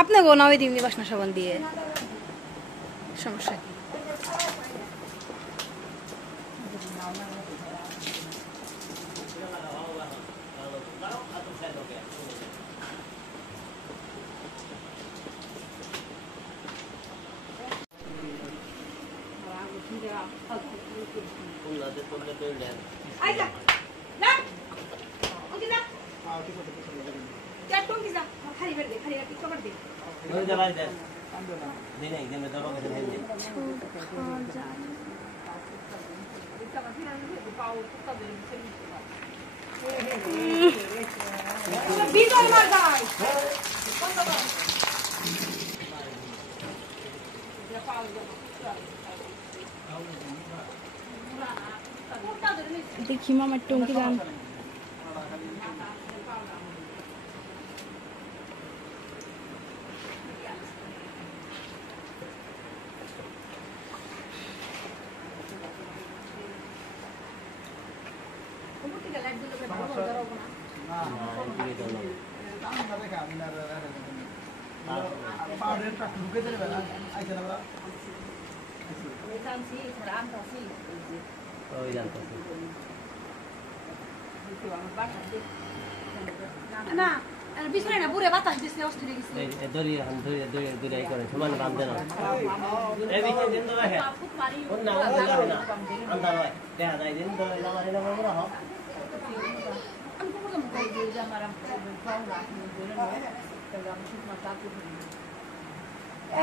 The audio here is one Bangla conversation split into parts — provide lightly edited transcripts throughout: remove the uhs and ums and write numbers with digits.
আপনাকেও নাওয়ে দিমনি বাসনা সাবান দিয়ে, সমস্যা কি? দেখি মামার টঙ্কি দাম। না বিছানায় না পুরো বাতাস দিছে অস্থির গেছে এই দড়ি দড়ি করে সমান বাঁধ দেন এই বিকে দিন ধরে হে কোন না না আন্দার হয় দেখা যায় দিন ধরে আমারে না বড় হ আমি কোন কোন কই দিয়ে যে আমারা ফোন রাখনি বলে না তো আমি ঠিক মতো আপু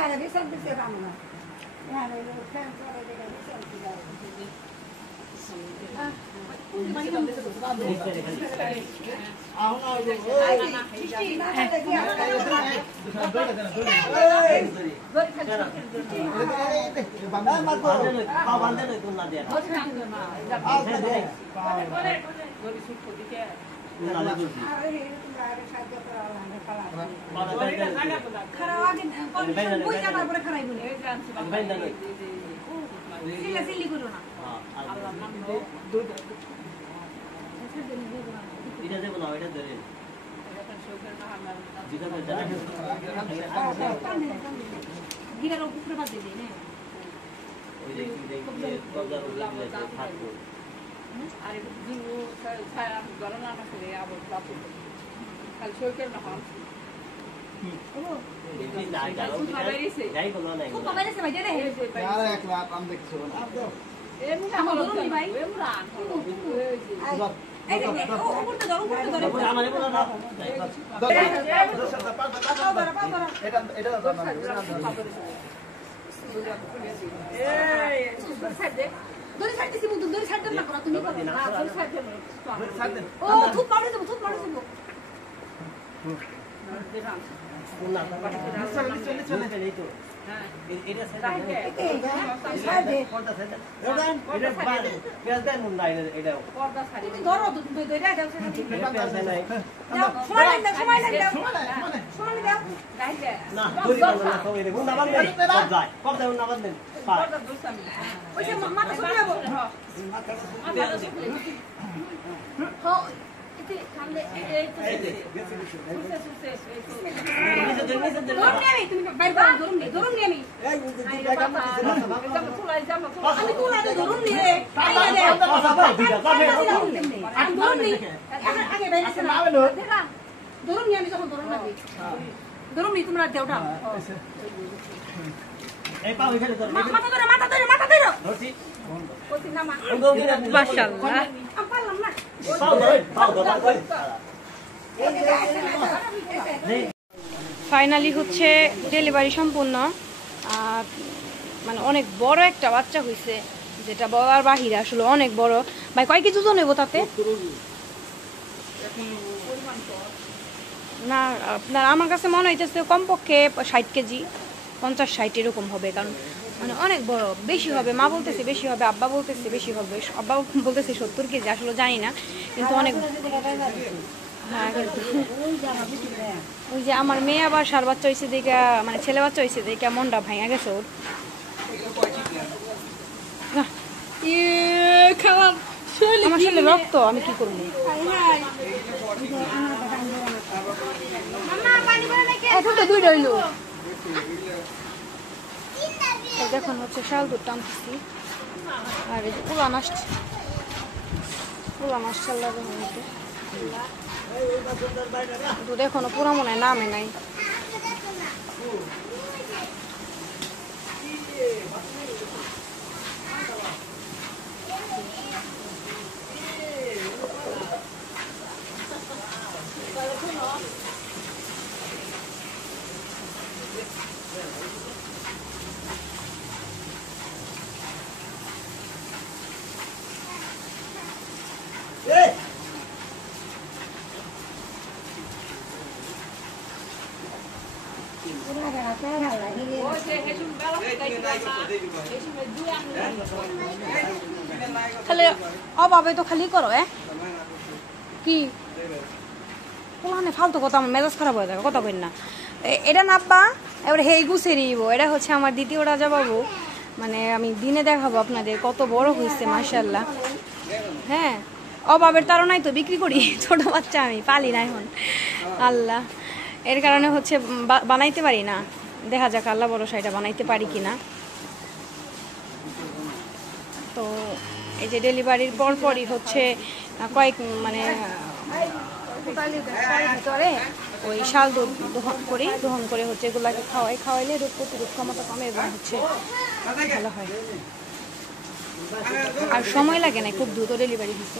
আরে বিছান দিতে পারবো না আরে ফ্যান করে দেখা বিছান দিতে এটা দেব না এটা ধরে গিরার উপরে বাদ দিই না ওই দেখি থাকবো আর দিন ছায়া গরম না করে আবার বাপ কাল সরকার না হয় যাই বলো না খুব বাইরে সে বাইরে রে আর এক লাখ আম দেখছো না এমনি আমার গরম ভাই এমরান এই ও উপরতে ধরো আমারে বলো না এটা এই সাইড দে দড়ি সাইড দিছি বন্ধু দড়ি সাইড দেন না তুমি করো না দড়ি সাইড দেন ও থুপ মারে দেব না চলে তো হ্যাঁ এটা সাইড দে কোনটা সাইড এটা বাদ পেজ দেন না এটা পর্দা ছাড়ি ধরো দুই দইরা দাও সেটা পেজ নাই দাও সময় দাও গাই দে না দড়ি বাঁধো না কই রে গুন্ডা বাঁধ নাই সব যায় কব দাও না বাঁধ নেন পর্দা দুসামি ওই যে মাথা শুকিয়ে যাবো মাথা শুকিয়ে হ্যাঁ এতে সামনে এই তো ধরুন নেই তুমি বাইরে করো ধরুন নেই এই জায়গা একদম চলাই যাও আমি কোলা ধরুন নেই আমি ধরুন নেই আগে বাইরে আছে না দেখা ধরুন নেই আমি যখন ধরুন লাগি ধরুন নেই তোমরা দেওটা এই পা ওইখানে ধরো মাথা ধরো ধরছি কোতি না মা মাশাআল্লাহ আমি পারলাম না ফাইনালি হচ্ছে ডেলিভারি সম্পূর্ণ। মানে অনেক বড় একটা বাচ্চা হয়েছে, যেটা বলার বাহিরে, আসলে অনেক বড়। ভাই কয় কেজি ওজন নেব তাতে? না আপনার আমার কাছে মনে হইতেছে কমপক্ষে 60 কেজি, 50-60 এরকম হবে, কারণ মানে অনেক বড়। বেশি হবে, মা বলতেছে বেশি হবে, আব্বা বলতেছে বেশি হবে, আব্বা বলতেছে 70 কেজি, আসলে জানি না, কিন্তু অনেক। হ্যাঁ ওই যে আমার মেয়ে আবার সার বাচ্চা হয়েছে দেখে, মানে ছেলে বাচ্চা হয়েছে দেখে মনটা ভাঙা গেছে ওর। খাবার আমার ছেলে রক্ত, আমি কি করবো? এখন তো দুইটা হইলো। দেখুন হচ্ছে শাল দুধ টানতেছি, আর এই যে উলান আসছে, উলান আসছে দুধ এখনো পুরা মনে হয় নামে নাই। খালি অভাবে তো খালি করো কি পোলানে ফালতু কথা, আমার মেজাজ খারাপ হয়ে যাবে, কথা বল না। এটা নাপা এবার হেই গুছিয়ে নিব। এটা হচ্ছে আমার দ্বিতীয় রাজা বাবু, মানে আমি দিনে দেখাবো আপনাদের কত বড় হয়েছে মাশাআল্লাহ। হ্যাঁ, অভাবের তাড়নায় তো বিক্রি করি, ছোট বাচ্চা আমি পালি না এখন, আল্লাহ এর কারণে হচ্ছে বানাইতে পারি না। দেখা যাক আল্লাহ ভরসা এটা বানাইতে পারি কিনা। তো এই যে ডেলিভারির পরপরই হচ্ছে কয়েক মানে ভিতরে ওই শাল দুধ দহন করে হচ্ছে এগুলাকে খাওয়াইলে রোগ প্রতিরোধ ক্ষমতা কমে এবং হচ্ছে ভালো হয়, আর সময় লাগে না, খুব দ্রুত ডেলিভারি হচ্ছে।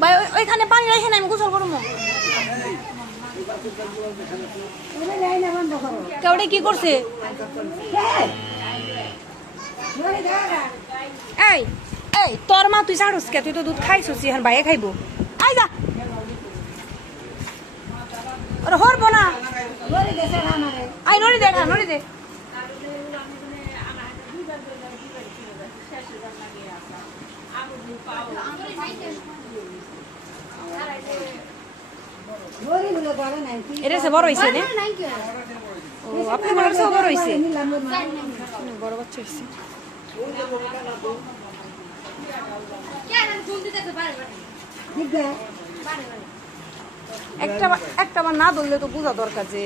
ভাই ওইখানে পানি রাখে না, আমি গোসল করবো। কেউটা কি করছে? এই এই তোর মা তুই ছাড়ুস কে? তুই তো দুধ খাইছিস, এখন ভাইয়ে খাইবো। আই যা, ওরা হরবো না। আই নড়ি দে, নড়ি দে। এটা সে বড় হয়েছে না? ও আপনি মনে করছে বড় হয়েছে, বড় বাচ্চা হয়েছে। একটা বার না ধরলে তো বোঝা দরকার যে